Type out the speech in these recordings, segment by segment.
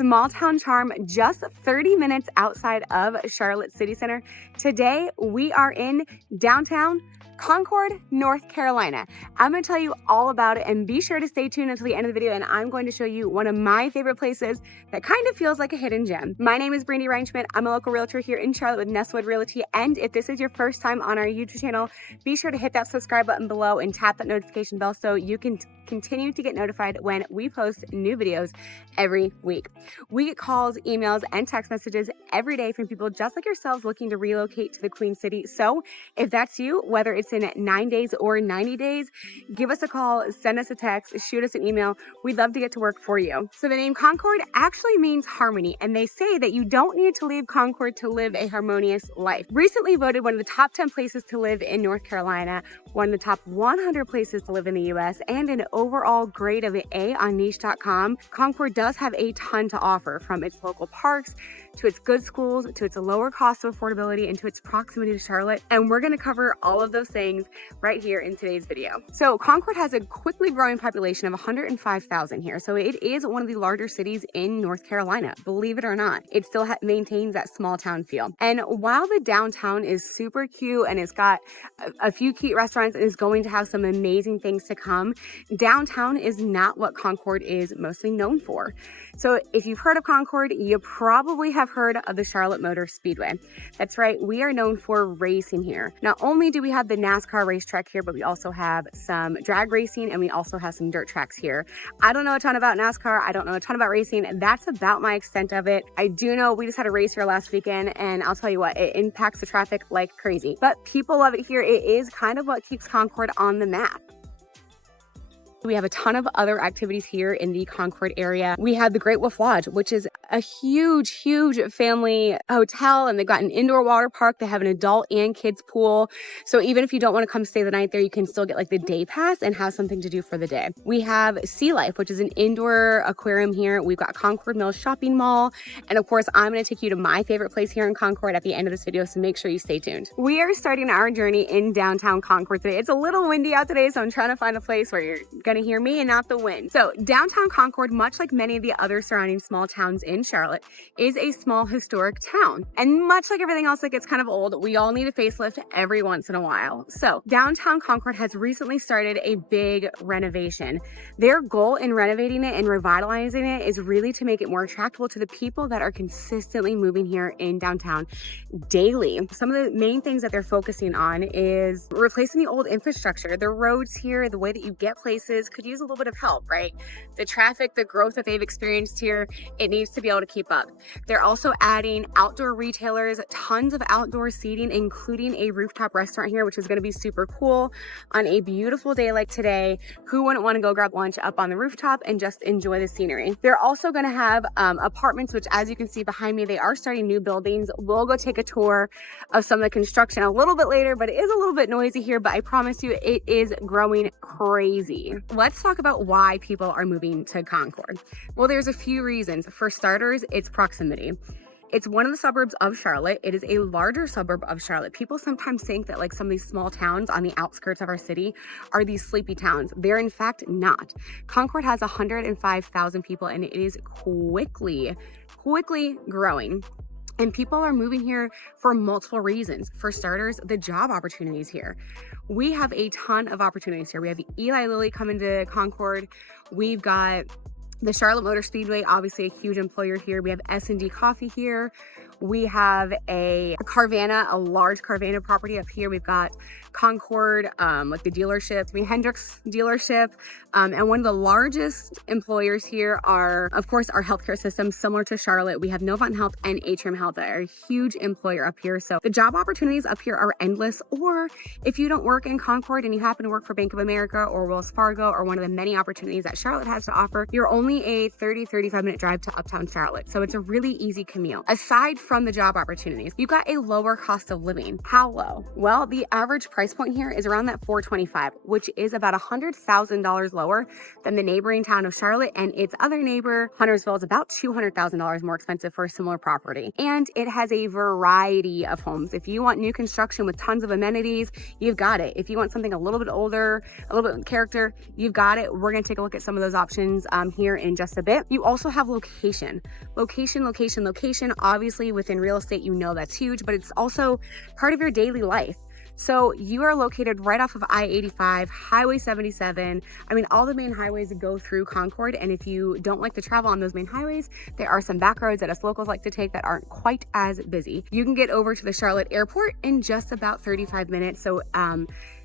small town charm just 30 minutes outside of Charlotte City Center. Today, we are in downtown Concord, North Carolina. I'm going to tell you all about it, and be sure to stay tuned until the end of the video, and I'm going to show you one of my favorite places that kind of feels like a hidden gem. My name is Brandy Reinschmidt. I'm a local realtor here in Charlotte with Nestwood Realty, and if this is your first time on our YouTube channel, be sure to hit that subscribe button below and tap that notification bell so you can continue to get notified when we post new videos every week. We get calls, emails, and text messages every day from people just like yourselves looking to relocate to the Queen City. So if that's you, whether it's in 9 days or 90 days, give us a call, send us a text, shoot us an email. We'd love to get to work for you. So the name Concord actually means harmony, and they say that you don't need to leave Concord to live a harmonious life. Recently voted one of the top 10 places to live in North Carolina, one of the top 100 places to live in the US, and an overall grade of an A on niche.com. Concord does have a ton to offer, from its local parks to its good schools, to its lower cost of affordability, and to its proximity to Charlotte. And we're going to cover all of those things right here in today's video. So Concord has a quickly growing population of 105,000 here. So it is one of the larger cities in North Carolina, believe it or not. It still maintains that small town feel. And while the downtown is super cute and it's got a few cute restaurants and is going to have some amazing things to come, downtown is not what Concord is mostly known for. So if you've heard of Concord, you probably have heard of the Charlotte Motor Speedway. That's right, we are known for racing here. Not only do we have the NASCAR racetrack here, but we also have some drag racing, and we also have some dirt tracks here. I don't know a ton about NASCAR. I don't know a ton about racing. That's about my extent of it. I do know we just had a race here last weekend, and I'll tell you what, it impacts the traffic like crazy. But people love it here. It is kind of what keeps Concord on the map. We have a ton of other activities here in the Concord area. We have the Great Wolf Lodge, which is a huge family hotel, and they've got an indoor water park. They have an adult and kids pool. So even if you don't want to come stay the night there, you can still get like the day pass and have something to do for the day. We have Sea Life, which is an indoor aquarium here. We've got Concord Mills Shopping Mall. And of course, I'm going to take you to my favorite place here in Concord at the end of this video, so make sure you stay tuned. We are starting our journey in downtown Concord today. It's a little windy out today, so I'm trying to find a place where you're going to hear me and not the wind. So downtown Concord, much like many of the other surrounding small towns in Charlotte, is a small historic town. And much like everything else that gets kind of old, we all need a facelift every once in a while. So downtown Concord has recently started a big renovation. Their goal in renovating it and revitalizing it is really to make it more attractive to the people that are consistently moving here in downtown daily. Some of the main things that they're focusing on is replacing the old infrastructure. The roads here, the way that you get places could use a little bit of help, right? The traffic, the growth that they've experienced here, it needs to be able to keep up. They're also adding outdoor retailers, tons of outdoor seating, including a rooftop restaurant here, which is going to be super cool on a beautiful day like today. Who wouldn't want to go grab lunch up on the rooftop and just enjoy the scenery? They're also going to have apartments, which, as you can see behind me, they are starting new buildings. We'll go take a tour of some of the construction a little bit later, but it is a little bit noisy here, but I promise you it is growing crazy. Let's talk about why people are moving to Concord. Well, there's a few reasons. For starters, it's proximity. It's one of the suburbs of Charlotte. It is a larger suburb of Charlotte. People sometimes think that like some of these small towns on the outskirts of our city are these sleepy towns. They're in fact not. Concord has 105,000 people, and it is quickly growing. And people are moving here for multiple reasons. For starters, the job opportunities here. We have a ton of opportunities here. We have Eli Lilly coming to Concord. We've got the Charlotte Motor Speedway, obviously a huge employer here. We have S&D Coffee here. We have a Carvana, a large Carvana property up here. We've got Concord, like the dealership, the Hendricks dealership. And one of the largest employers here are, of course, our healthcare system, similar to Charlotte. We have Novant Health and Atrium Health that are a huge employer up here. So the job opportunities up here are endless. Or if you don't work in Concord and you happen to work for Bank of America or Wells Fargo or one of the many opportunities that Charlotte has to offer, you're only a 30-35 minute drive to uptown Charlotte. So it's a really easy commute. Aside from the job opportunities. You've got a lower cost of living. How low? Well, the average price point here is around that $425, which is about $100,000 lower than the neighboring town of Charlotte, and its other neighbor, Huntersville, is about $200,000 more expensive for a similar property. And it has a variety of homes. If you want new construction with tons of amenities, you've got it. If you want something a little bit older, a little bit with character, you've got it. We're going to take a look at some of those options here in just a bit. You also have location. Location. Obviously, within real estate, you know that's huge, but it's also part of your daily life. So you are located right off of I-85, Highway 77. I mean, all the main highways go through Concord. And if you don't like to travel on those main highways, there are some back roads that us locals like to take that aren't quite as busy. You can get over to the Charlotte airport in just about 35 minutes. So,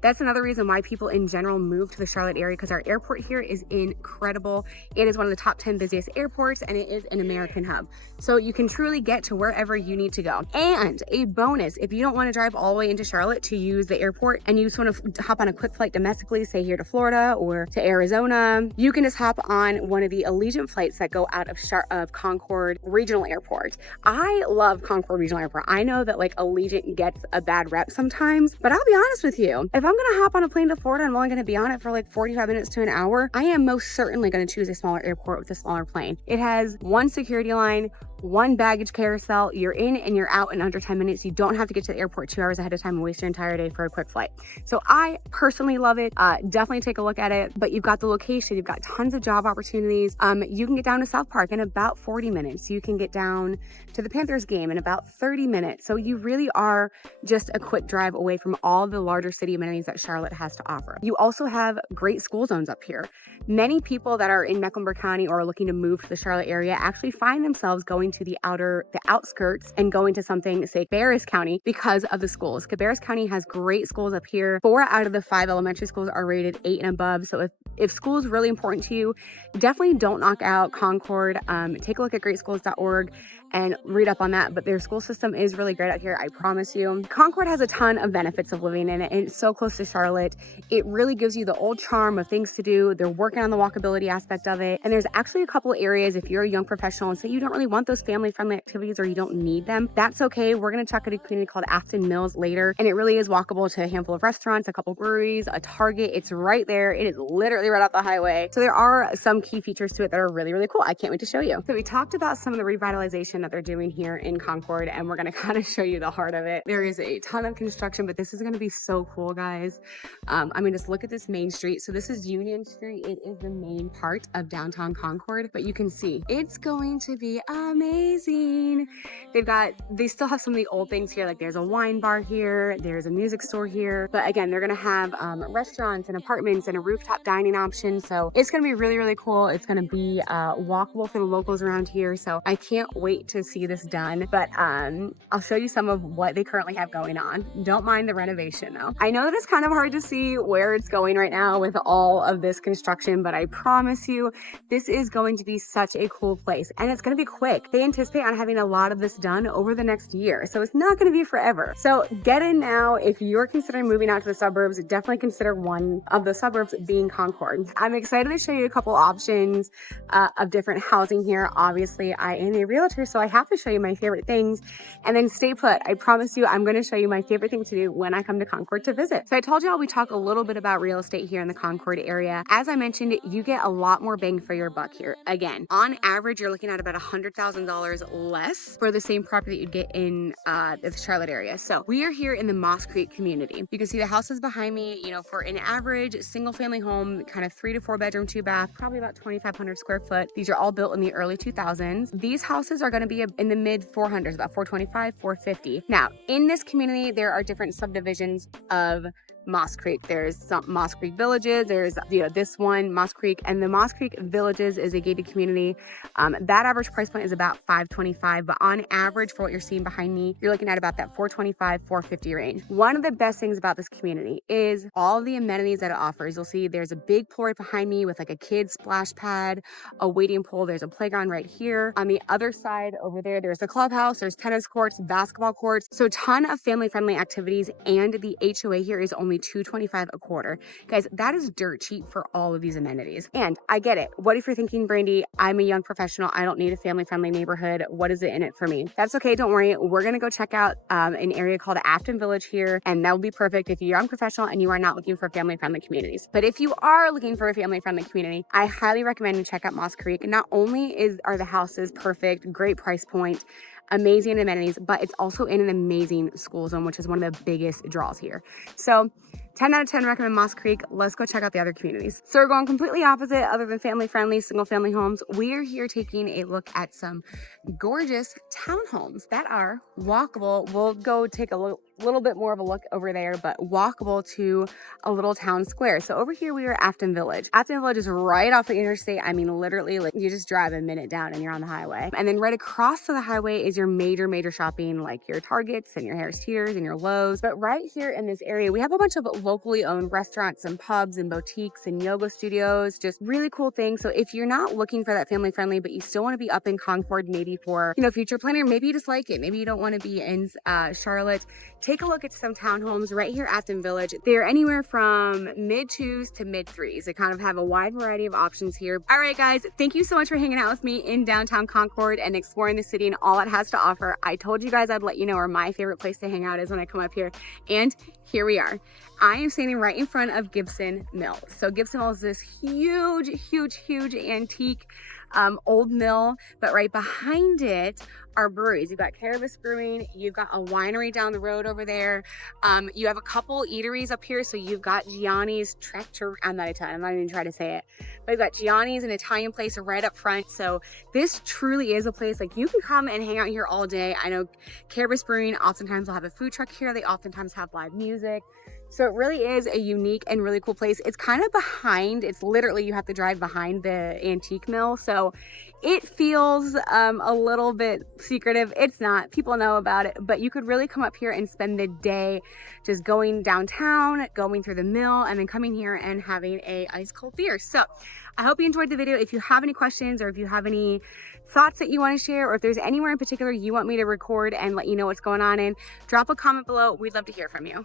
that's another reason why people in general move to the Charlotte area, because our airport here is incredible. It is one of the top 10 busiest airports, and it is an American hub. So you can truly get to wherever you need to go. And a bonus, if you don't want to drive all the way into Charlotte to use the airport and you just want to hop on a quick flight domestically, say here to Florida or to Arizona, you can just hop on one of the Allegiant flights that go out of Concord Regional Airport. I love Concord Regional Airport. I know that like Allegiant gets a bad rep sometimes, but I'll be honest with you. If I'm gonna hop on a plane to Florida and I'm only gonna be on it for like 45 minutes to an hour, I am most certainly gonna choose a smaller airport with a smaller plane. It has one security line, one baggage carousel. You're in and you're out in under 10 minutes. You don't have to get to the airport 2 hours ahead of time and waste your entire day for a quick flight. So I personally love it. Definitely take a look at it. But you've got the location, you've got tons of job opportunities. You can get down to South Park in about 40 minutes. You can get down to the Panthers game in about 30 minutes. So you really are just a quick drive away from all the larger city amenities that Charlotte has to offer. You also have great school zones up here. Many people that are in Mecklenburg County or are looking to move to the Charlotte area actually find themselves going to the outskirts and going to something, say Cabarrus County, because of the schools. Cabarrus County has great schools up here. 4 out of the 5 elementary schools are rated 8 and above. So if school is really important to you, definitely don't knock out Concord. Take a look at greatschools.org and read up on that. But their school system is really great out here, I promise you. Concord has a ton of benefits of living in it, and it's so close to Charlotte. It really gives you the old charm of things to do. They're working on the walkability aspect of it. And there's actually a couple areas, if you're a young professional and say you don't really want those family-friendly activities or you don't need them, that's okay. We're going to check out a community called Afton Mills later, and it really is walkable to a handful of restaurants, a couple breweries, a Target. It's right there. It is literally right off the highway. So there are some key features to it that are really, really cool. I can't wait to show you. So we talked about some of the revitalization that they're doing here in Concord, and we're going to kind of show you the heart of it. There is a ton of construction, but this is going to be so cool, guys. I mean, just look at this main street. So this is Union Street. It is the main part of downtown Concord, but you can see it's going to be amazing. They still have some of the old things here. Like there's a wine bar here. There's a music store here. But again, they're going to have restaurants and apartments and a rooftop dining option. So it's going to be really, really cool. It's going to be walkable for the locals around here. So I can't wait to see this done. But I'll show you some of what they currently have going on. Don't mind the renovation though. I know that it's kind of hard to see where it's going right now with all of this construction, but I promise you, this is going to be such a cool place, and it's going to be quick. They anticipate on having a lot of this done over the next year, so it's not going to be forever. So get in now. If you're considering moving out to the suburbs, definitely consider one of the suburbs being Concord. I'm excited to show you a couple options of different housing here. Obviously, I am a realtor, so I have to show you my favorite things, and then stay put. I promise you, I'm going to show you my favorite thing to do when I come to Concord to visit. So I told y'all we talk a little bit about real estate here in the Concord area. As I mentioned, you get a lot more bang for your buck here. Again, on average, you're looking at about $100,000 less for the same property that you'd get in the Charlotte area. So we are here in the Moss Creek community. You can see the houses behind me, you know, for an average single family home, kind of 3 to 4 bedroom, 2 bath, probably about 2,500 square foot. These are all built in the early 2000s. These houses are going to be in the mid 400s, about 425, 450. Now, in this community, there are different subdivisions of Moss Creek. There's some Moss Creek Villages. There's, this one, Moss Creek, and the Moss Creek Villages is a gated community. That average price point is about $525, but on average for what you're seeing behind me, you're looking at about that $425, $450 range. One of the best things about this community is all the amenities that it offers. You'll see there's a big pool right behind me with like a kid's splash pad, a wading pool. There's a playground right here. On the other side over there, there's the clubhouse, there's tennis courts, basketball courts. So a ton of family-friendly activities, and the HOA here is only only $225 a quarter. Guys, that is dirt cheap for all of these amenities. And I get it. What if you're thinking, Brandy, I'm a young professional. I don't need a family-friendly neighborhood. What is it in it for me? That's okay. Don't worry. We're going to go check out an area called Afton Village here, and that will be perfect if you're a young professional and you are not looking for family-friendly communities. But if you are looking for a family-friendly community, I highly recommend you check out Moss Creek. Not only are the houses perfect, great price point, amazing amenities, but it's also in an amazing school zone, which is one of the biggest draws here. So 10 out of 10 recommend Moss Creek. Let's go check out the other communities. So we're going completely opposite other than family-friendly single-family homes. We are here taking a look at some gorgeous townhomes that are walkable. We'll go take a little bit more of a look over there, but walkable to a little town square. So over here we are at Afton Village. Afton Village is right off the interstate. I mean, literally, like, you just drive a minute down and you're on the highway. And then right across to the highway is your major shopping, like your Targets and your Harris Teeters and your Lowe's. But right here in this area, we have a bunch of locally owned restaurants and pubs and boutiques and yoga studios, just really cool things. So if you're not looking for that family friendly, but you still want to be up in Concord, maybe for, future planning, or maybe you just like it, maybe you don't want to be in Charlotte, take a look at some townhomes right here at Afton Village. They're anywhere from mid-2s to mid-3s. They kind of have a wide variety of options here. All right, guys, thank you so much for hanging out with me in downtown Concord and exploring the city and all it has to offer. I told you guys I'd let you know where my favorite place to hang out is when I come up here, and here we are. I am standing right in front of Gibson Mill. So Gibson Mill is this huge antique old mill, but right behind it are breweries. You've got Cabarrus Brewing, you've got a winery down the road over there. You have a couple eateries up here. So you've got Gianni's Trattoria. I'm not even trying to say it, but you've got Gianni's, an Italian place right up front. So this truly is a place like you can come and hang out here all day. I know Cabarrus Brewing oftentimes will have a food truck here. They oftentimes have live music. So it really is a unique and really cool place. It's kind of behind, it's literally, you have to drive behind the antique mill. So it feels a little bit secretive. It's not, people know about it, but you could really come up here and spend the day just going downtown, going through the mill, and then coming here and having a ice cold beer. So I hope you enjoyed the video. If you have any questions or if you have any thoughts that you want to share, or if there's anywhere in particular you want me to record and let you know what's going on in, drop a comment below. We'd love to hear from you.